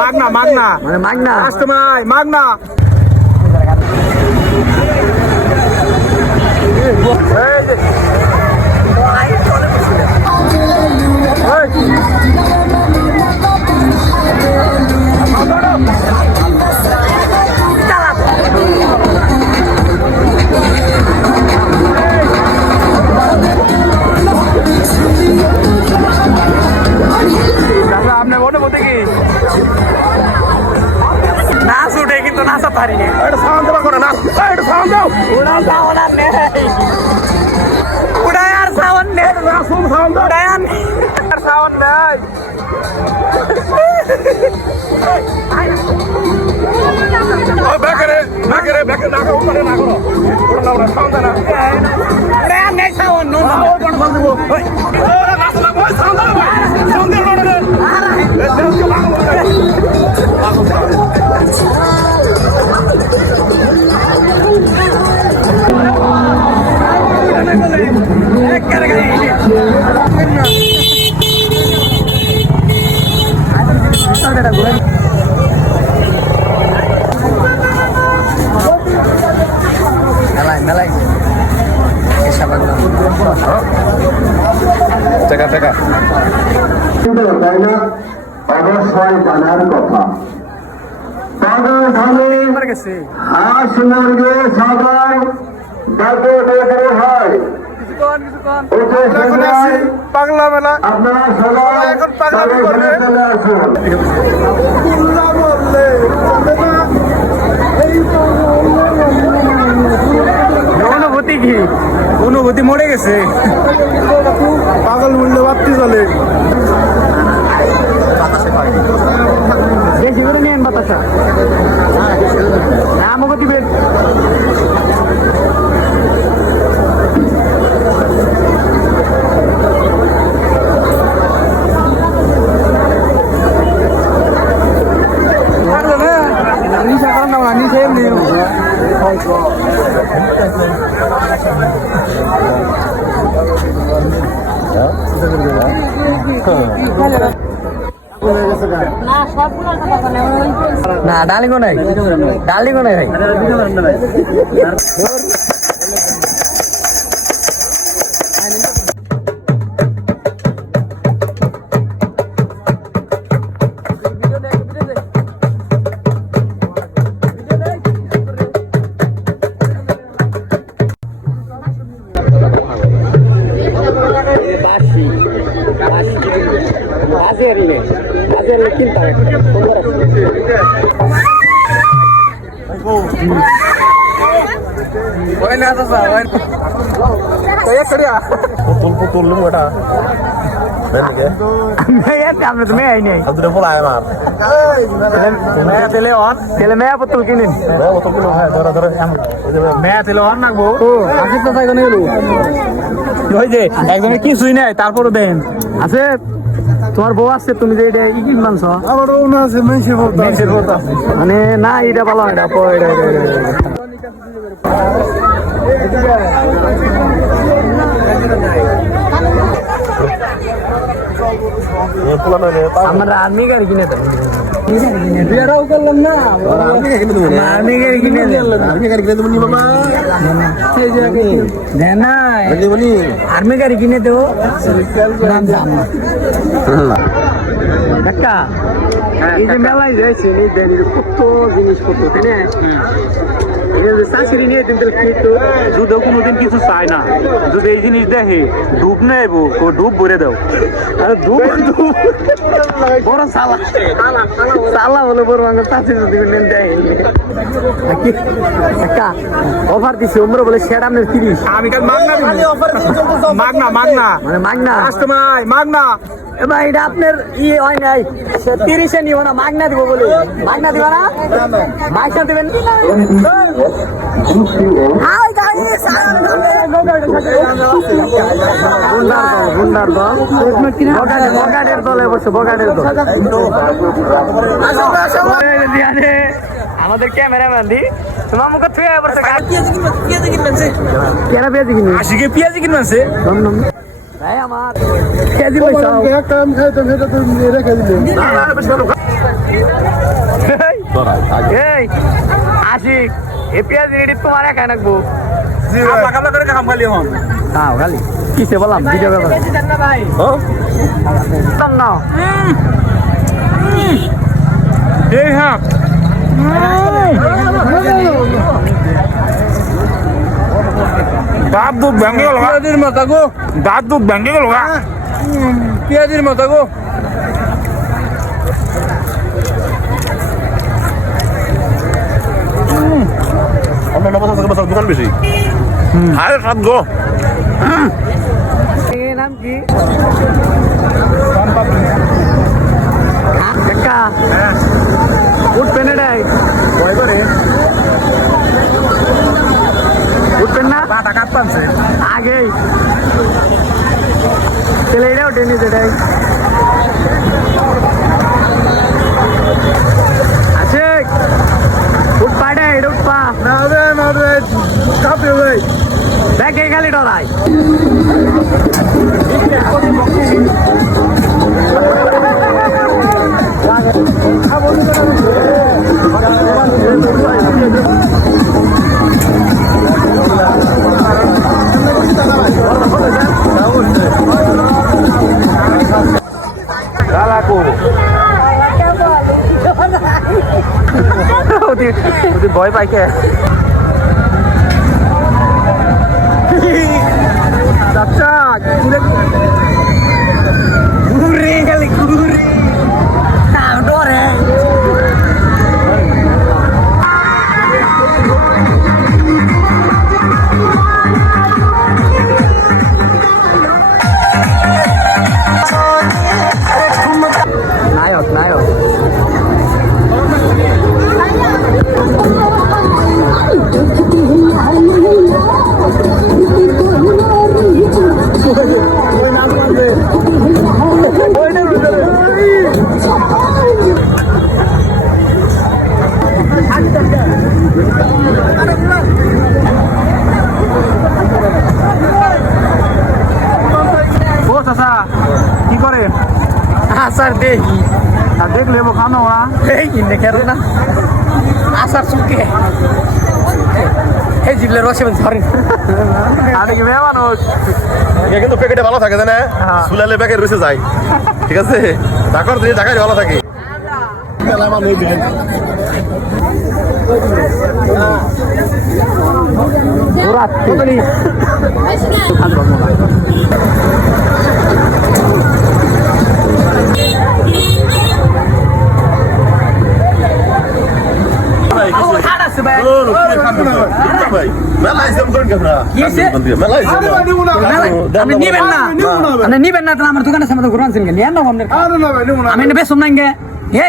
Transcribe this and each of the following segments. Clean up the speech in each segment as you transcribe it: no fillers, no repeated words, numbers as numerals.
মাগনা মাগনা মানে মাগনা কাস্টমার মাগনা আপনার অনুভূতি কি নাচ উঠে কিন্তু নাচা পারিনি সাউন্ড দেওয়া করে না সাউন্ড দাও ওরা সাউন্ড আর নেই উড়ায় আর সাউন্ড নেই সাউন্ড উড়ায় আর সাউন্ড নেই ব্যাকে না করো উপরে না করো ওরা না সাউন্ড না উড়ায় নেই সাউন্ড নো কোন বল দেব ওরা নাচ না ওই সাউন্ড দাও সাউন্ড দাও মেলাই টাকা তাই না অবশ্যই জানার কথা পাগল ধানে হাঁস মুরগি সবাই ডাকে হয় পাগলা মেলা আপনারা সবাই এখন পাগলামি করবে চলে আসুন অনুভূতি কি অনুভূতি মরে গেছে পাগল মূল্য ভাবতে চলে বেশি করে নিয়ে বাতাসা না আমাকে দিবেন না ডালিঙ্গো নাই ডালিঙ্গো নাই ভাই পুতুল ওটা মেয়ে নেই দুটো বলা আমার মেয়া তেলে অন ছেলে মেয়ে পুতুল কিনিন মেয়া তেলে অন নাকবো আসিফ তো তাই গেল ওই যে একজনে কিছুই নাই তারপরও দেন আছে তোমার বউ আছে তুমি যে এটা ই কিন মানছ আমার ওনা আছে মেনসের বলতা মানে না এটা ভালো এটা পয়ডা আমরা আর্মি গাড়ি কিনে দেন বিয়ারাও করলাম না আর্মি গাড়ি কিনে দেবো বাবা আর্মি গাড়ি কিনে দেবো একটা এই যে মেলায় যাইছে কত জিনিসপত্র তাই না চাকরি নিয়ে দিন যুদ্ধ কোনোদিন কিছু চায় না যদি এই জিনিস দেখে ডুব নেবো ডুব ভরে দাও আরে ধূপ বড় সালা সালা বলে বড় আমার চাকরি যদি দেয় একটা অফার দিছে ওমরা বলে সেটা আপনার 30 আমি কাল মাগনা মাগনা মানে মাগনা কাস্টমার মাগনা এবার এটা আপনার হয় নাই 30-এ নিব না মাগনা দিব বলে মাগনা দিব না মাগনা দিবেন হাই গাইস বুন্দার দল বগাডের দলে বসে বগাডের দল আমাদের ক্যামেরাম্যান দি তোমার মুখে তুই বসে পেঁয়াজি কিনছে কেন পেঁয়াজি কিনছে আশিকে পেঁয়াজি কিনছে ভাই আমার কেজি পয়সা একটা আমি খাইতাম সেটা তো রেখে দিলে এই আশিক এ পেঁয়াজ রেডি তোমার একা নাকবো কামলা করে কাম খালি হন হ্যাঁ খালি কিসে বললাম ভিডিও ব্যাপারে না এই হ্যাঁ দাঁত দুধ ভেঙে গেল পেঁয়াজির মতো গো দাঁত দুধ ভেঙে গেল পেঁয়াজির মতো গো অন্য বছর দোকান বেশি হায় সাত গো নাম কি কাকা উঠবেন এটাই উঠবেন না টাকা পাচ্ছে আগেই ছেলে এটাও টেনিস এটাই আছে উঠপা এটা এটা উঠপা না রে কাপে ভাই দেখ এই খালি ডরাই ভয় পাইকে চাচা ঘুরে গেলি ঘুরে ডরে নায়ক নায়ক কি করে আসার দেখি আর দেখলে খানো ওরা এই কিনে খেলো না আসার চুকে এই জিবলে রসে ধরে আমি কি মানুষ কিন্তু প্যাকেটে ভালো থাকে না সুলালে প্যাকেট রয়েছে যায় ঠিক আছে ঢাকার দিয়ে ঢাকায় ভালো থাকে নিবেন না আমার দোকানের সামনে ঘুরে আনছেন কেন আমি বেসম না হে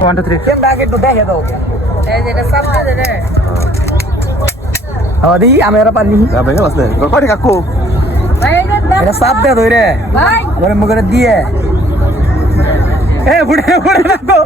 One, two, three. Di, kamera pani. কয়টা কাকু Ada sabda tuh re. Boleh menggerak dia. Udah aku.